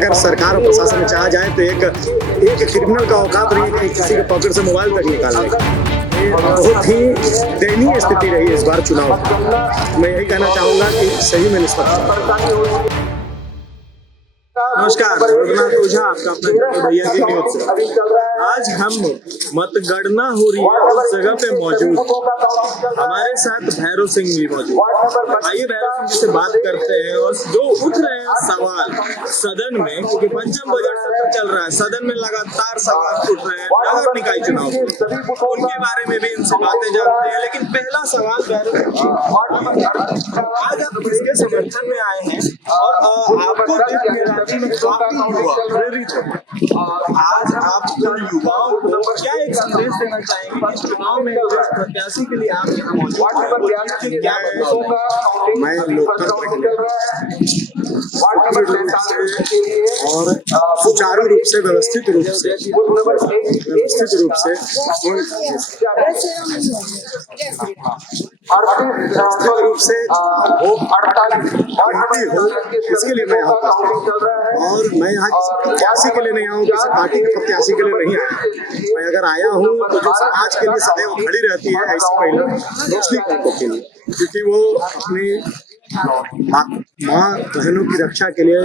अगर सरकार और प्रशासन चाह जाए तो एक क्रिमिनल का औकात नहीं है कि किसी के पॉकेट से मोबाइल तक निकालने की। ये बहुत ही दयनीय स्थिति रही इस बार चुनाव की। मैं यही कहना चाहूंगा कि सही में निष्पक्ष। नमस्कार, रघुनाथ ओझा आपका अपना भैया की न्यूज से। आज हम मतगणना हो रही है उस जगह पे मौजूद, हमारे साथ भैरव सिंह भी मौजूद। आइए भैरव सिंह जी से बात करते हैं और जो उठ रहे हैं सवाल सदन में, क्योंकि पंचम बजट सत्र चल रहा है, सदन में लगातार सवाल उठ रहे हैं नगर निकाय चुनाव उनके बारे में भी इनसे बातें जानते हैं। लेकिन पहला सवाल भैरव सिंह, आज आप किसके समर्थन में आए हैं और आपको देख के राज्य में काफी युवा प्रेरित है, आज आप युवाओं को क्या एक संदेश देना चाहेंगे कि चुनाव में जिस प्रत्याशी के लिए आप यहाँ मौजूद हैं क्या है? मैं लोकतंत्र और सुचारू रूप से व्यवस्थित रूप से हो, इसके लिए मैं यहाँ और मैं यहाँ किसी प्रत्याशी के लिए नहीं आऊँ, किसी पार्टी के प्रत्याशी के लिए नहीं आया। मैं अगर आया हूँ तो जो समाज के लिए सदैव खड़ी रहती है ऐसी महिला रोशनी कंको के लिए, क्योंकि वो अपनी माँ बहनों की रक्षा के लिए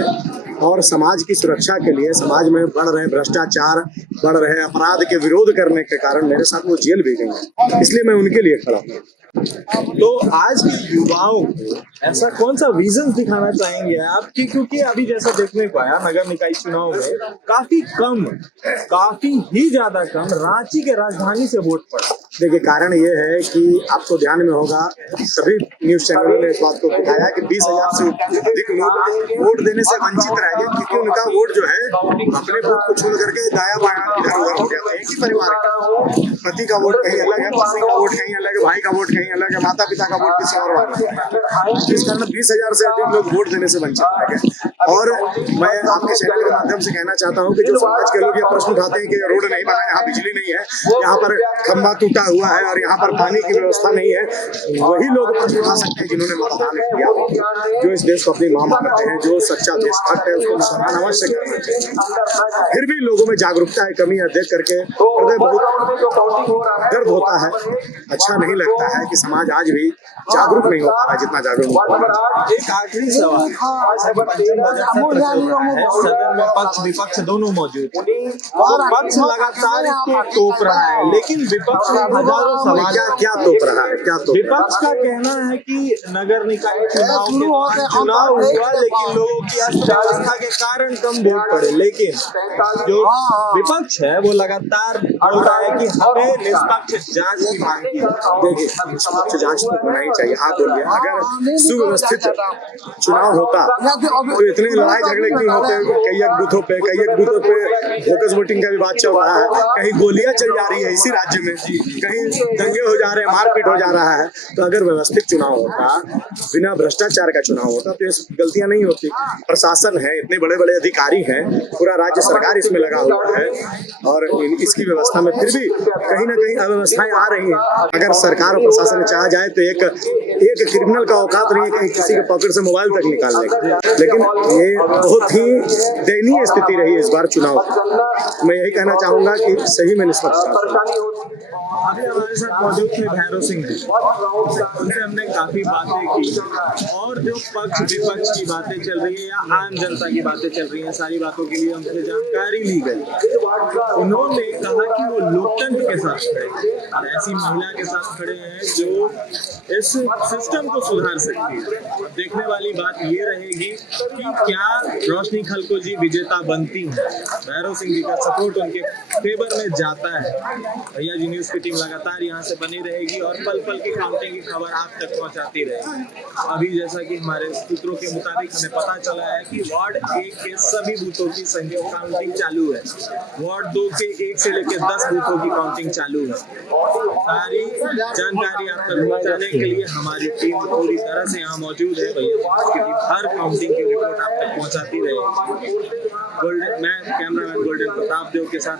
और समाज की सुरक्षा के लिए, समाज में बढ़ रहे भ्रष्टाचार, बढ़ रहे अपराध के विरोध करने के कारण मेरे साथ वो जेल भी गई है, इसलिए मैं उनके लिए खड़ा हूँ। तो आज के युवाओं को ऐसा कौन सा विजन दिखाना चाहेंगे आप कि, क्योंकि अभी जैसा देखने को आया नगर निकाय चुनाव में काफी ही ज्यादा कम रांची के राजधानी से वोट पड़ा। देखिए, कारण ये है कि आपको ध्यान में होगा, सभी न्यूज चैनलों ने इस बात को दिखाया कि 20,000 से अधिक लोग वोट देने से वंचित रह गए, क्योंकि उनका वोट जो है अपने वोट को छोड़ करके दाया बाया इधर उधर हो गया था। एक ही परिवार का पति का वोट कहीं अलग है, पत्नी का वोट कहीं अलग है, भाई का वोट कहीं अलग है, माता पिता का वोट किसी और है। जिस कारण 20,000 से अधिक लोग वोट देने से वंचित रह गए। और मैं आपके चैनल के माध्यम से कहना चाहता हूँ कि जो समाज के लोग ये प्रश्न उठाते हैं कि रोड नहीं बना, यहाँ बिजली नहीं है, यहाँ पर खंबा टूटा हुआ है और यहाँ पर पानी की व्यवस्था नहीं है, वही लोग प्रश्न उठा सकते हैं जिन्होंने मतदान किया, जो इस देश को अपनी मां मानते हैं, जो सच्चा देशभक्त है, उसको मतदान अवश्य करना चाहिए। फिर भी लोगों में जागरूकता की कमी है, देख करके हृदय बहुत दर्द होता है, अच्छा नहीं लगता है कि समाज आज भी जागरूक नहीं हो पा रहा जितना जागरूक हो पा रहा। एक आखिरी सवाल, सदन में पक्ष विपक्ष दोनों मौजूद और पक्ष लगातार इसको टोक रहा है, लेकिन विपक्ष में हजारों सवाल क्या टोक रहा है? विपक्ष का कहना है कि नगर निकाय चुनाव हुआ लेकिन लोगों की अर्थव्यवस्था के कारण कम वोट पड़े, लेकिन जो विपक्ष है वो लगातार बोल रहा है कि हमें निष्पक्ष जांच की मांग की। देखिए, निष्पक्ष जांच तो होना ही चाहिए। आप बोलिए, अगर सुव्यवस्थित चुनाव होता तो इतने लड़ाई झगड़े क्यों होते? कई एक बूथों पे फोकस वोटिंग का भी बात चल रहा है, कहीं गोलियां चल जा रही है इसी राज्य में, कहीं दंगे हो जा रहे हैं, मारपीट हो जा रहा है। तो अगर व्यवस्थित चुनाव होता, बिना भ्रष्टाचार का चुनाव होता तो ये गलतियां नहीं होती। प्रशासन है, इतने बड़े बड़े अधिकारी हैं, पूरा राज्य सरकार इसमें लगा हुआ है और इसकी व्यवस्था में फिर भी कहीं ना कहीं अव्यवस्थाएं आ रही हैं। अगर सरकार और प्रशासन चाह जाए तो एक क्रिमिनल का औकात नहीं है कि किसी के पॉकेट से मोबाइल तक निकालने की। लेकिन ये बहुत ही दयनीय स्थिति रही इस बार चुनाव की। मैं यही कहना चाहूंगा कि सही में निष्पक्ष। अभी हमारे साथ मौजूद थे भैरव सिंह जी, उनसे हमने काफी बातें की और जो पक्ष विपक्ष की बातें चल रही है या आम जनता की बातें चल रही हैं, सारी बातों के लिए हमसे जानकारी ली गई। उन्होंने कहा कि वो लोकतंत्र के साथ खड़े और ऐसी महिला के साथ खड़े हैं जो इस सिस्टम को सुधार सकती है। देखने वाली बात ये रहेगी कि क्या रोशनी खलको जी विजेता बनती है, भैरव सिंह जी का सपोर्ट उनके फेवर में जाता है। भैया जी न्यूज की टीम लगातार यहाँ से बनी रहेगी और पल पल की काउंटिंग की खबर आप तक पहुँचाती रहेगी। अभी जैसा कि हमारे सूत्रों के मुताबिक हमें पता चला है कि वार्ड 1 के सभी बूथों की संख्या काउंटिंग चालू है, वार्ड 2 के 1 से लेकर 10 बूथों की काउंटिंग चालू है। सारी जानकारी आप तक पहुँचाने के लिए हमारी टीम पूरी तरह से यहाँ मौजूद है। भैया हर काउंटिंग की रिपोर्ट आप तक पहुँचाती रहेगी। मैं कैमरामैन गोल्डन प्रताप देव के साथ